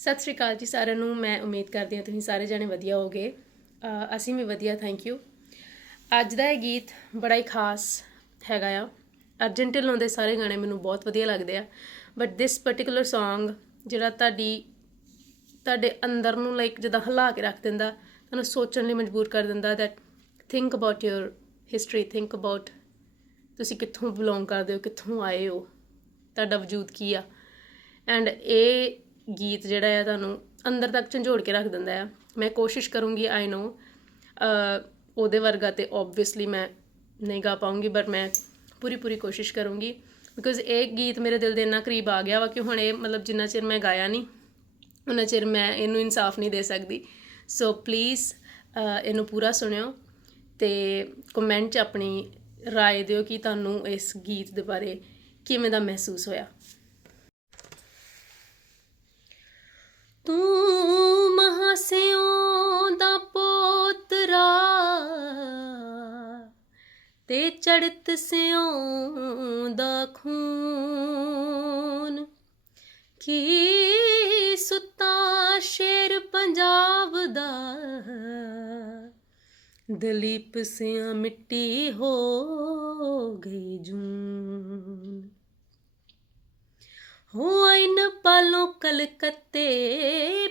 ਸਤਿ ਸ਼੍ਰੀ ਅਕਾਲ ਜੀ ਸਾਰਿਆਂ ਨੂੰ ਮੈਂ ਉਮੀਦ ਕਰਦੀ ਹਾਂ ਤੁਸੀਂ ਸਾਰੇ ਜਣੇ ਵਧੀਆ ਹੋਗੇ ਅ, ਅਸੀਂ ਵੀ ਵਧੀਆ ਥੈਂਕ ਯੂ ਅੱਜ ਦਾ ਇਹ ਗੀਤ ਬੜਾ ਹੀ ਖਾਸ ਹੈਗਾ ਆ। ਅਰਜਨ ਢਿੱਲੋਂ ਦੇ ਸਾਰੇ ਗਾਣੇ ਮੈਨੂੰ ਬਹੁਤ ਵਧੀਆ ਲੱਗਦੇ ਆ। ਬਟ ਦਿਸ ਪਾਰਟਿਕੂਲਰ Song ਜਿਹੜਾ ਤੁਹਾਡੀ ਤੁਹਾਡੇ ਅੰਦਰ ਨੂੰ ਲਾਈਕ ਜਿੱਦਾਂ ਹਿਲਾ ਕੇ ਰੱਖ ਦਿੰਦਾ ਤੁਹਾਨੂੰ ਸੋਚਣ ਲਈ ਮਜਬੂਰ ਕਰ ਦਿੰਦਾ that think about your history think about ਤੁਸੀਂ ਕਿੱਥੋਂ ਬਿਲੋਂਗ ਕਰਦੇ ਹੋ ਕਿੱਥੋਂ ਆਏ ਹੋ ਤੁਹਾਡਾ ਵਜੂਦ ਕੀ ਆ। ਐਂਡ ਇਹ ਗੀਤ ਜਿਹੜਾ ਆ ਤੁਹਾਨੂੰ ਅੰਦਰ ਤੱਕ ਝੰਜੋੜ ਕੇ ਰੱਖ ਦਿੰਦਾ ਆ ਮੈਂ ਕੋਸ਼ਿਸ਼ ਕਰੂੰਗੀ ਆਈ ਨੋ ਉਹਦੇ ਵਰਗਾ ਤੇ ਆਬਵੀਅਸਲੀ ਮੈਂ ਨਹੀਂ ਗਾ ਪਾਉਂਗੀ ਬਟ ਮੈਂ ਪੂਰੀ ਪੂਰੀ ਕੋਸ਼ਿਸ਼ ਕਰੂੰਗੀ ਬਿਕੋਜ਼ ਇਹ ਗੀਤ ਮੇਰੇ ਦਿਲ ਦੇ ਇੰਨਾ ਕਰੀਬ ਆ ਗਿਆ ਵਾ ਕਿ ਹੁਣ ਇਹ ਮਤਲਬ ਜਿੰਨਾ ਚਿਰ ਮੈਂ ਗਾਇਆ ਨਹੀਂ ਉਹਨਾਂ ਚਿਰ ਮੈਂ ਇਹਨੂੰ ਇਨਸਾਫ ਨਹੀਂ ਦੇ ਸਕਦੀ ਸੋ ਪਲੀਜ਼ ਇਹਨੂੰ ਪੂਰਾ ਸੁਣਿਓ ਤੇ ਕਮੈਂਟ 'ਚ ਆਪਣੀ رائے ਦਿਓ ਕਿ ਤੁਹਾਨੂੰ ਇਸ ਗੀਤ ਦੇ ਬਾਰੇ ਕਿਵੇਂ ਦਾ ਮਹਿਸੂਸ ਹੋਇਆ ਤੇ ਚੜਤ ਸਿਉਂ ਦਾ ਖੂਨ। ਕੀ ਸੁੱਤਾ ਸ਼ੇਰ ਪੰਜਾਬ ਦਾ? ਦਲੀਪ ਸਿਆਂ ਮਿੱਟੀ ਹੋ ਗਈ ਜੂਨ। ਹੋ ਆਇਨ ਪਾਲੋਂ ਕਲਕੱਤੇ,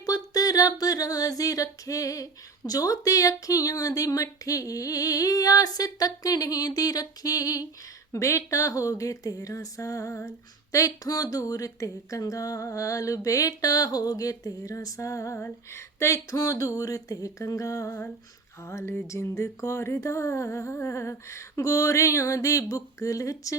ਪੁੱਤ ਰੱਬ ਰਾਜ਼ੀ ਰੱਖੇ। ਜੋ ਤੇ ਅੱਖੀਆਂ ਦੀ ਮੱਠੀ, ਆਸ ਤੱਕਣੀ ਦੀ ਰੱਖੀ। ਬੇਟਾ ਹੋ ਗਏ 13 ਸਾਲ ਤੈਥੋਂ ਦੂਰ ਤੇ ਕੰਗਾਲ। ਬੇਟਾ ਹੋ ਗਏ 13 ਸਾਲ ਤੈਥੋਂ ਦੂਰ ਤੇ ਕੰਗਾਲ। ਹਾਲ ਜਿੰਦ ਕੌਰ ਦਾ, ਗੋਰਿਆਂ ਦੀ ਬੁੱਕਲ ਚ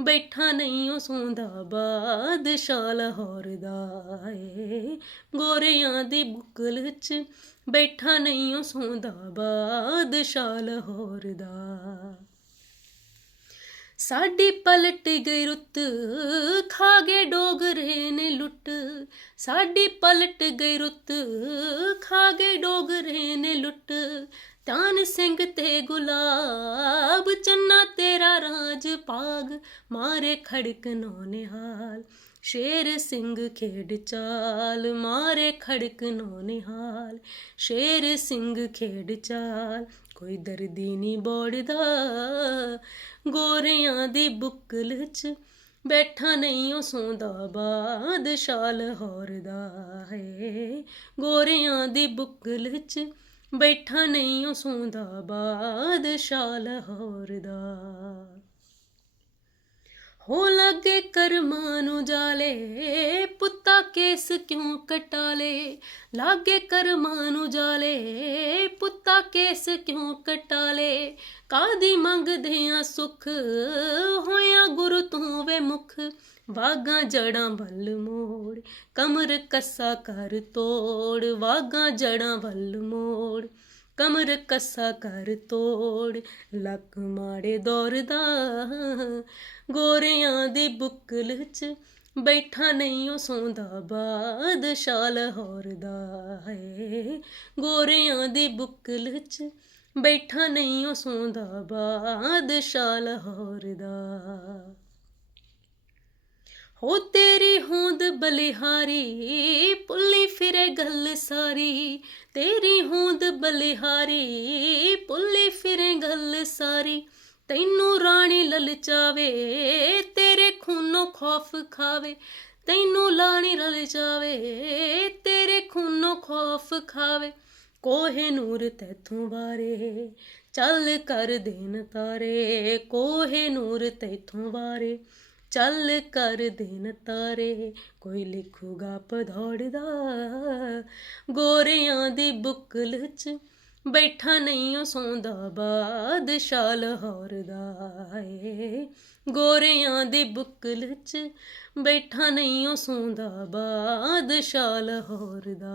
ਬੈਠਾ ਨਹੀਂ ਉਹ ਸੌਂਦਾ, ਬਾਦਸ਼ਾਹ ਲਾਹੌਰ ਦਾ ਏ। ਗੋਰਿਆਂ ਦੀ ਬੁੱਕਲ ਚ ਬੈਠਾ ਨਹੀਂ ਉਹ ਸੌਂਦਾ, ਬਾਦਸ਼ਾਹ ਲਾਹੌਰ ਦਾ। ਸਾਡੀ ਪਲਟ ਗਈ ਰੁੱਤ, ਖਾ ਗਏ ਡੋਗਰੇ ਨੇ ਲੁੱਟ। ਸਾਡੀ ਪਲਟ ਗਈ ਰੁੱਤ, ਖਾ ਗਏ ਡੋਗਰੇ ਨੇ ਲੁੱਟ। ਚਾਨ ਸਿੰਘ ਤੇ ਗੁਲਾਬ, ਚੰਨਾ ਤੇਰਾ ਰਾਜ ਪਾਗ ਮਾਰੇ ਖੜਕ ਨੋ ਨਿਹਾਲ ਸ਼ੇਰ ਸਿੰਘ ਖੇਡ ਚਾਲ, ਮਾਰੇ ਖੜਕ ਨੋ ਨਿਹਾਲ ਸ਼ੇਰ ਸਿੰਘ ਖੇਡ ਚਾਲ, ਕੋਈ ਦਰਦੀ ਨਹੀਂ ਬੋੜਦਾ। ਗੋਰਿਆਂ ਦੀ ਬੁੱਕਲ ਚ ਬੈਠਾ ਨਹੀਂ ਉਹ ਸੌਂਦਾ, ਬਾਦਸ਼ਾਹ ਲਾਹੌਰ ਦਾ ਹੈ। ਗੋਰਿਆਂ ਦੀ ਬੁੱਕਲ ਚ ਬੈਠਾ ਨਹੀਂ ਉਹ ਸੌਂਦਾ ਬਾਦਸ਼ਾਹ ਲਾਹੌਰ ਦਾ। ਹੋ ਲੱਗੇ ਕਰਮਾਂ ਨੂੰ ਜਾਲੇ, ਪੁੱਤਾ ਕੇਸ ਕਿਉਂ ਕਟਾਲੇ? ਲਾਗੇ ਕਰਮਾਂ ਨੂੰ ਜਾਲੇ, ਪੁੱਤਾ ਕੇਸ ਕਿਉਂ ਕਟਾਲੇ? ਕਾਦੀ ਮੰਗਦੇ ਆ ਸੁਖ? ਹੋਇਆ ਗੁਰੂ ਤੂੰ ਵੇ ਮੁਖ। ਵਾਗਾ ਜੜਾਂ ਵੱਲ ਮੋੜ, ਕਮਰ ਕੱਸਾ ਕਰ ਤੋੜ। ਵਾਗਾ ਜੜਾਂ ਵੱਲ ਮੋੜ ਕਮਰ ਕੱਸਾ ਕਰ ਤੋੜ, ਲੱਕ ਮਾੜੇ ਦੌਰ ਦਾ ਗੋਰਿਆਂ ਦੀ ਬੁੱਕਲ ਚ ਬੈਠਾ ਨਹੀਂ ਉਹ ਸੌਂਦਾ, ਬਾਦਸ਼ਾਹ ਲਾਹੌਰ ਦਾ ਹੈ। ਗੋਰਿਆਂ ਦੀ ਬੁੱਕਲ ਚ ਬੈਠਾ ਨਹੀਂ ਉਹ ਸੌਂਦਾ, ਬਾਦਸ਼ਾਹ ਲਾਹੌਰ ਦਾ ਹੋ ਤੇਰੀ ਹੋਂਦ ਬਲਿਹਾਰੀ, ਪੁੱਲੀ ਫਿਰੇ ਗੱਲ ਸਾਰੀ। ਤੇਰੀ ਹੋਂਦ ਬਲਿਹਾਰੀ, ਪੁੱਲੀ ਫਿਰੇ ਗੱਲ ਸਾਰੀ। ਤੈਨੂੰ ਰਾਣੀ ਲਲਚਾਵੇ, ਤੇਰੇ ਖੂਨੋਂ ਖੌਫ ਖਾਵੇ। ਤੈਨੂੰ ਲਾਣੀ ਲਲਚਾਵੇ ਤੇਰੇ ਖੂਨੋਂ ਖੌਫ ਖਾਵੇ। ਕੋਹੇ ਨੂਰ ਤੈਥੋਂ ਬਾਰੇ ਚੱਲ ਕਰ ਦੇਨ ਤਾਰੇ। ਕੋਹੇ ਨੂਰ ਤੈਥੋਂ ਬਾਰੇ ਚੱਲ ਕਰ ਦੇਣ ਤਾਰੇ, ਕੋਈ ਲਿਖੂਗਾ ਪਧੌੜਦਾ। ਗੋਰਿਆਂ ਦੀ ਬੁੱਕਲ ਚ ਬੈਠਾ ਨਹੀਂ ਉਹ ਸੌਂਦਾ, ਬਾਦਸ਼ਾਹ ਲਾਹੌਰ ਦਾ ਏ। ਗੋਰਿਆਂ ਦੀ ਬੁੱਕਲ ਚ ਬੈਠਾ ਨਹੀਂ ਉਹ ਸੌਂਦਾ, ਬਾਦਸ਼ਾਹ ਲਾਹੌਰ ਦਾ